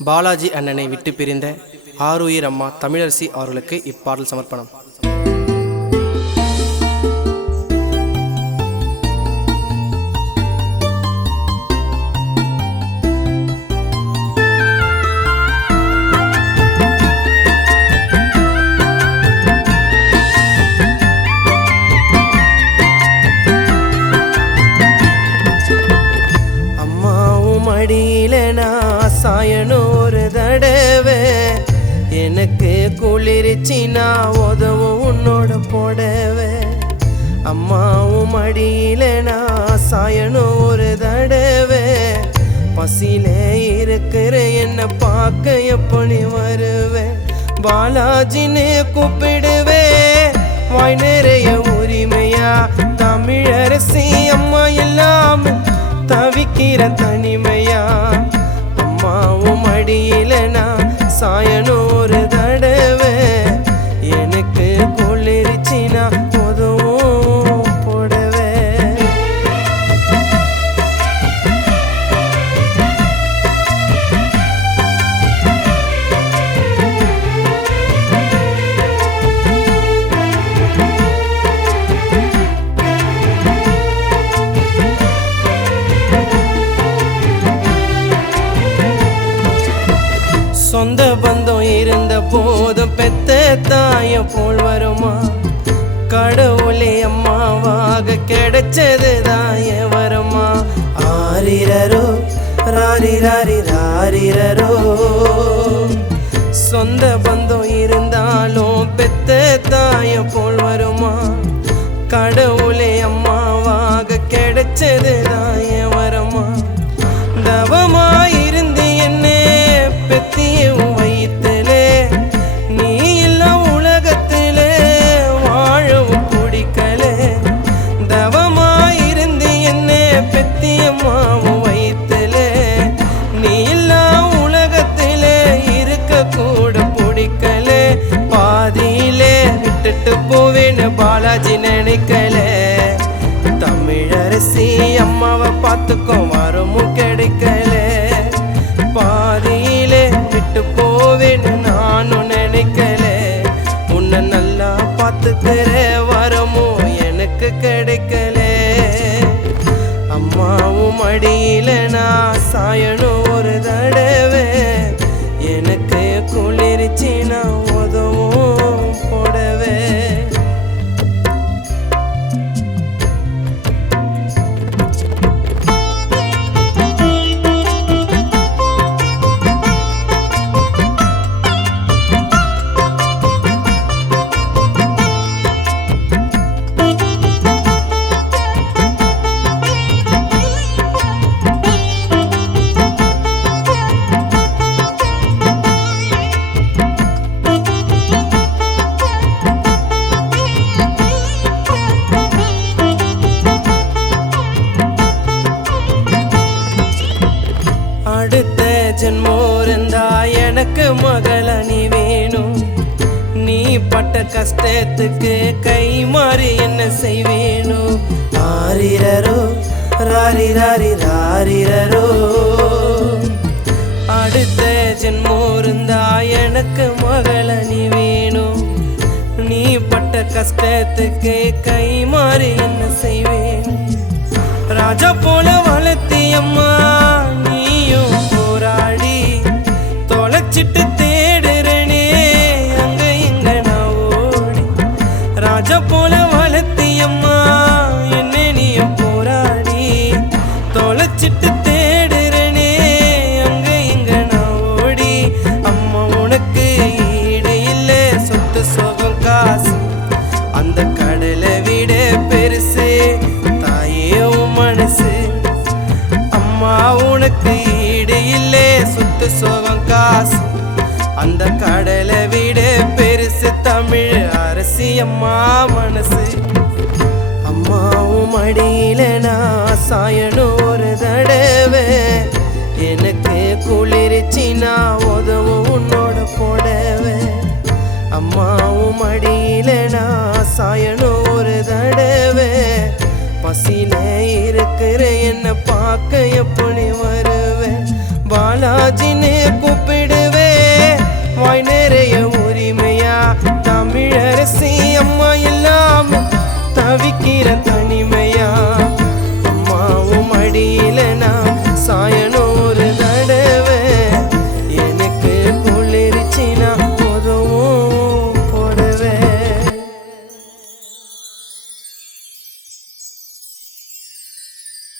பாலாஜி அண்ணனை விட்டு பிரிந்த ஆருயிர் அம்மா தமிழரசி அவர்களுக்கு இப்பாடல் சமர்ப்பணம். மடியில நான் சாயணும் ஒரு தடவை, எனக்கு குளிர்ச்சி நான் உதவும் உன்னோட போடவே. அம்மாவும் மடியில நான் சாயணும் ஒரு தடவை, பசியில இருக்கிற என்ன பார்க்க எப்ப நீ வருவேன். பாலாஜின்னு கூப்பிடுவே வாய் நிறைய உரிமையா, தமிழரசி அம்மா எல்லாமே தவிக்கிற தனிமையா. அம்மாவும் மடியில நான் சாயணும் ஒரு தடவை, எனக்கு குளிர்ச்சி நான் உதவும் போடவே. சொந்த பந்தம் இருந்த போதும் பெத்த தாய போல் வருமா, கடவுளே அம்மாவாக கிடைச்சது தாய வருமா. ஆரிரரோ ராரி ராரி ராரிரரோ, சொந்த பந்தம் இருந்தாலும் பெத்த தாய போல் வருமா, கடவுளே அம்மாவாக கிடைச்சது தாய வருமா. தவமாயிருந்து என்ன பெத்தியும் வயிற்றிலே, நீ எல்லாம் உலகத்திலே வாழவும் பிடிக்கலே. தவமாயிருந்து என்ன பெத்தியம்மாவும் வயிற்றிலே, நீ எல்லாம் உலகத்திலே இருக்க கூட பிடிக்கலே. பாதியிலே விட்டுட்டு போவேன்னு பாலாஜி நினைக்கலே, தமிழரசி அம்மாவை பார்த்துக்கோ வரமும் கிடைக்கலே. பாதியிலே விட்டு போவேன்னு நானும் நினைக்கல, உன்னை நல்லா பார்த்துக்கிற வரமும் எனக்கு கிடைக்கல. அம்மாவும் மடியில நான் சாயணும் ஒரு தடவை, எனக்கு குளிர்ச்சி நான் உதவும் போடவே. அடுத்த ஜென்மோ இருந்தா எனக்கு மகள நீ வேணும், நீ பட்ட கஷ்டத்துக்கு கை மாறி என்ன செய்வேணும். ஆரிரரோ ராரி ராரி ராரிரரோ, அடுத்த ஜென்மோ இருந்தா எனக்கு மகள நீ வேணும், நீ பட்ட கஷ்டத்துக்கு கை மாறி என்ன செய்வேணும். ராஜா போல வளர்த்தியம்மா நீயும் போராடி, தொலைச்சிட்டு தேடுறனே அங்க இங்க நான் ஓடி. ராஜா போல வளர்த்தியம்மா என்ன நீயும் போராடி, தொலைச்சிட்டு தேடுறனே அங்க இங்க நான் ஓடி. அம்மா உனக்கு ஈடு இல்லை சொத்து சோகம் காசு, அந்த கடலை விட பெருசு தாயே மனசு. அம்மா உனக்கு ஈடு இல்லை சொத்து சோகம் காசு, அந்த கடலை விட பெருசு தமிழ் அரசி அம்மா மனசு. அம்மாவும் மடியில நான் சாயணும் ஒரு தடவை, எனக்கு குளிர்ச்சி நான் உதவும் உன்னோட போடவே. அம்மாவும் மடியில நான் சாயணும் ஒரு தடவை, பசியில இருக்கிற என்ன பார்க்க எப்படி வருவேன். பாலாஜின்னு கூப்பிடுவே வாய் நிறைய உரிமையா தமிழரசி அம்மா